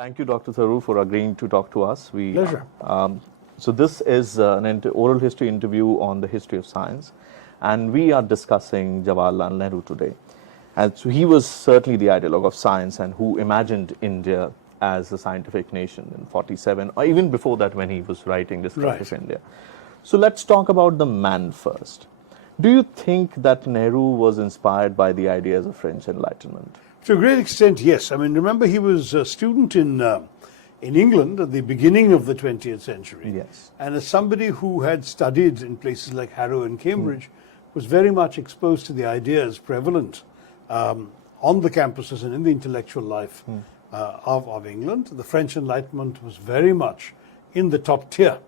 Thank you, Dr. Tharoor, for agreeing to talk to us. Pleasure. So this is an oral history interview on the history of science, and we are discussing Jawaharlal Nehru today. And so he was certainly the ideologue of science and who imagined India as a scientific nation in 47, or even before that when he was writing Discovery of India. So let's talk about the man first. Do you think that Nehru was inspired by the ideas of French Enlightenment? To a great extent, yes. I mean, remember he was a student in England at the beginning of the 20th century. Yes. And as somebody who had studied in places like Harrow and Cambridge, was very much exposed to the ideas prevalent on the campuses and in the intellectual life of England. The French Enlightenment was very much in the top tier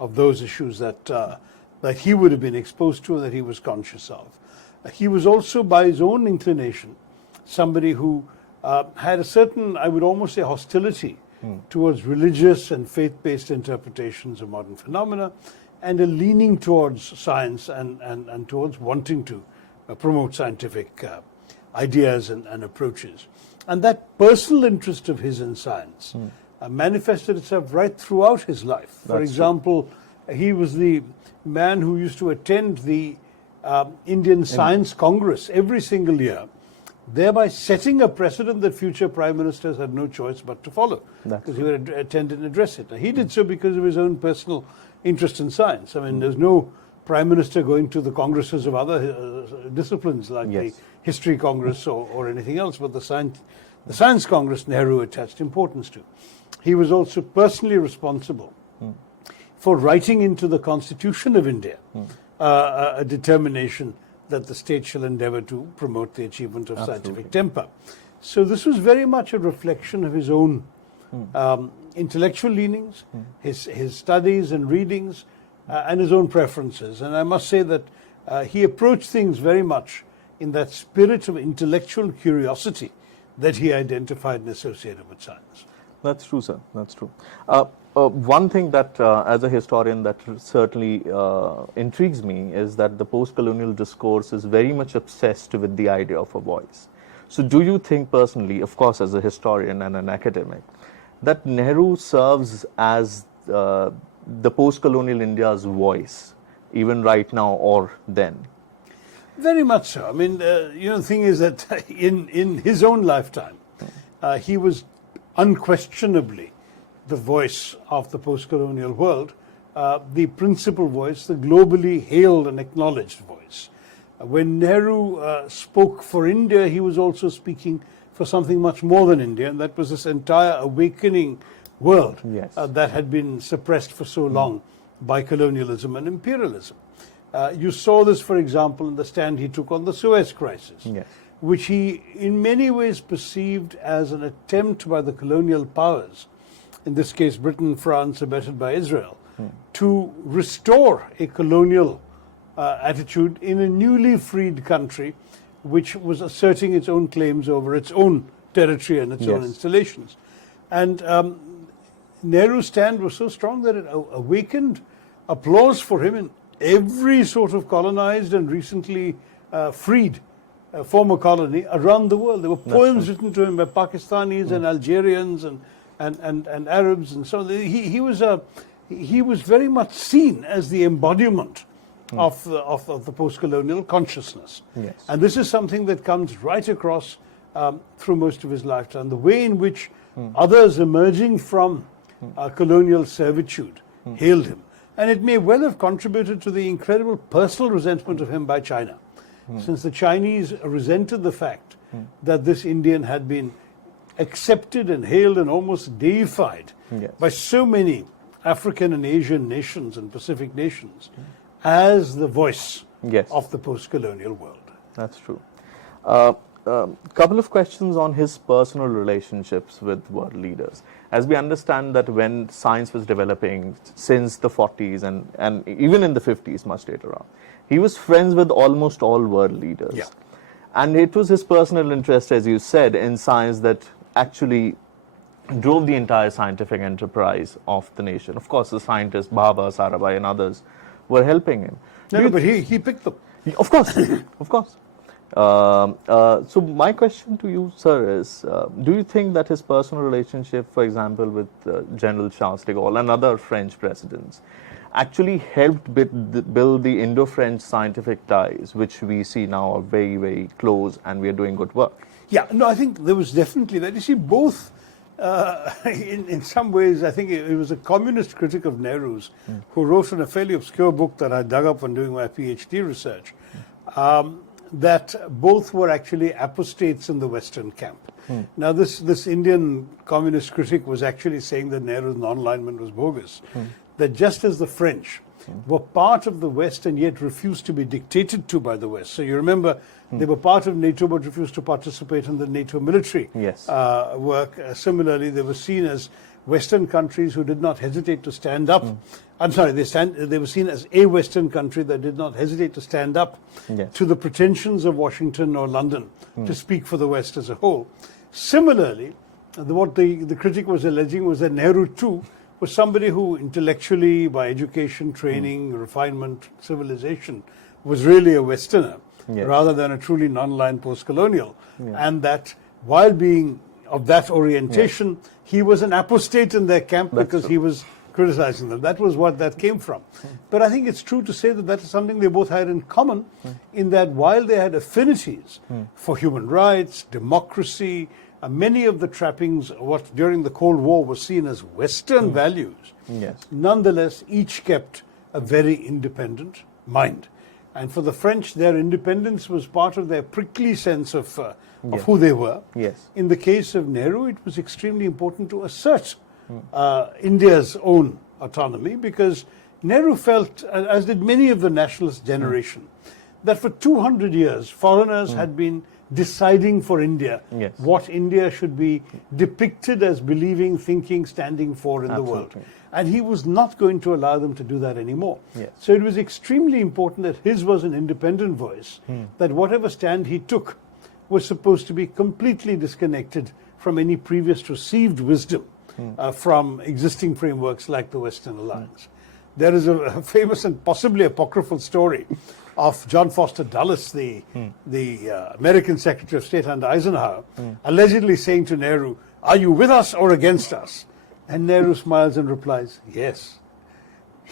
of those issues that he would have been exposed to and that he was conscious of. He was also, by his own inclination, somebody who had a certain, I would almost say, hostility towards religious and faith-based interpretations of modern phenomena, and a leaning towards science and towards wanting to promote scientific ideas and approaches. And that personal interest of his in science manifested itself right throughout his life. For example, he was the man who used to attend the Indian Science Congress every single year, thereby setting a precedent that future prime ministers had no choice but to follow, because he would attend and address it. Now, he did so because of his own personal interest in science. I mean, there's no prime minister going to the congresses of other disciplines like the History Congress or anything else, but the Science Congress Nehru attached importance to. He was also personally responsible for writing into the Constitution of India a determination that the state shall endeavor to promote the achievement of scientific temper. So this was very much a reflection of his own intellectual leanings, his studies and readings, and his own preferences. And I must say that he approached things very much in that spirit of intellectual curiosity that he identified and associated with science. That's true, sir. That's true. One thing that, as a historian, that certainly intrigues me is that the post-colonial discourse is very much obsessed with the idea of a voice. So do you think personally, of course, as a historian and an academic, that Nehru serves as the post-colonial India's voice, even right now or then? Very much so. I mean, the thing is that in his own lifetime, he was unquestionably the voice of the post-colonial world, the principal voice, the globally hailed and acknowledged voice. When Nehru spoke for India, he was also speaking for something much more than India, and that was this entire awakening world that had been suppressed for so long by colonialism and imperialism. You saw this, for example, in the stand he took on the Suez Crisis, which he in many ways perceived as an attempt by the colonial powers, in this case Britain, France, abetted by Israel, to restore a colonial attitude in a newly freed country which was asserting its own claims over its own territory and its own installations. And Nehru's stand was so strong that it awakened applause for him in every sort of colonized and recently freed former colony around the world. There were poems written to him by Pakistanis and Algerians and Arabs and so on. He was very much seen as the embodiment of the post-colonial consciousness. And this is something that comes right across through most of his lifetime. The way in which others emerging from colonial servitude hailed him. And it may well have contributed to the incredible personal resentment of him by China, since the Chinese resented the fact that this Indian had been accepted and hailed and almost deified by so many African and Asian nations and Pacific nations as the voice of the post-colonial world. That's true. Couple of questions on his personal relationships with world leaders. As we understand that when science was developing since the 40s and even in the 50s, much later on, he was friends with almost all world leaders. And it was his personal interest, as you said, in science that actually drove the entire scientific enterprise of the nation. Of course, the scientists, Bhabha, Sarabhai and others were helping him. No, but he picked them. Of course, of course. So my question to you, sir, is: do you think that his personal relationship, for example, with General Charles de Gaulle and other French presidents, actually helped build the Indo-French scientific ties, which we see now are very, very close, and we are doing good work? Yeah, no, I think there was definitely that. You see, both, in some ways, I think it was a communist critic of Nehru's who wrote in a fairly obscure book that I dug up when doing my PhD research, that both were actually apostates in the Western camp. Now, this Indian communist critic was actually saying that Nehru's non-alignment was bogus, that just as the French were part of the West and yet refused to be dictated to by the West. So you remember they were part of NATO but refused to participate in the NATO military work. Similarly, they were seen as Western countries who did not hesitate to stand up. I'm sorry, they were seen as a Western country that did not hesitate to stand up to the pretensions of Washington or London to speak for the West as a whole. Similarly, what the critic was alleging was that Nehru too was somebody who intellectually, by education, training, refinement, civilization, was really a Westerner rather than a truly non-aligned post-colonial. And that while being of that orientation, he was an apostate in their camp because he was criticizing them. That was what that came from. But I think it's true to say that that is something they both had in common, in that while they had affinities for human rights, democracy, many of the trappings, what during the Cold War was seen as Western values, nonetheless, each kept a very independent mind. And for the French, their independence was part of their prickly sense of who they were. In the case of Nehru, it was extremely important to assert India's own autonomy, because Nehru felt, as did many of the nationalist generation, that for 200 years, foreigners had been deciding for India what India should be depicted as believing, thinking, standing for in the world. And he was not going to allow them to do that anymore. So it was extremely important that his was an independent voice, that whatever stand he took was supposed to be completely disconnected from any previous received wisdom from existing frameworks like the Western Alliance. There is a famous and possibly apocryphal story of John Foster Dulles, the American Secretary of State under Eisenhower, allegedly saying to Nehru, "Are you with us or against us?" And Nehru smiles and replies, "Yes."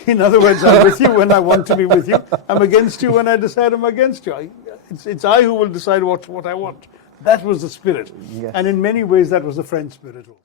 In other words, I'm with you when I want to be with you. I'm against you when I decide I'm against you. It's I who will decide what I want. That was the spirit. And in many ways, that was the French spirit also.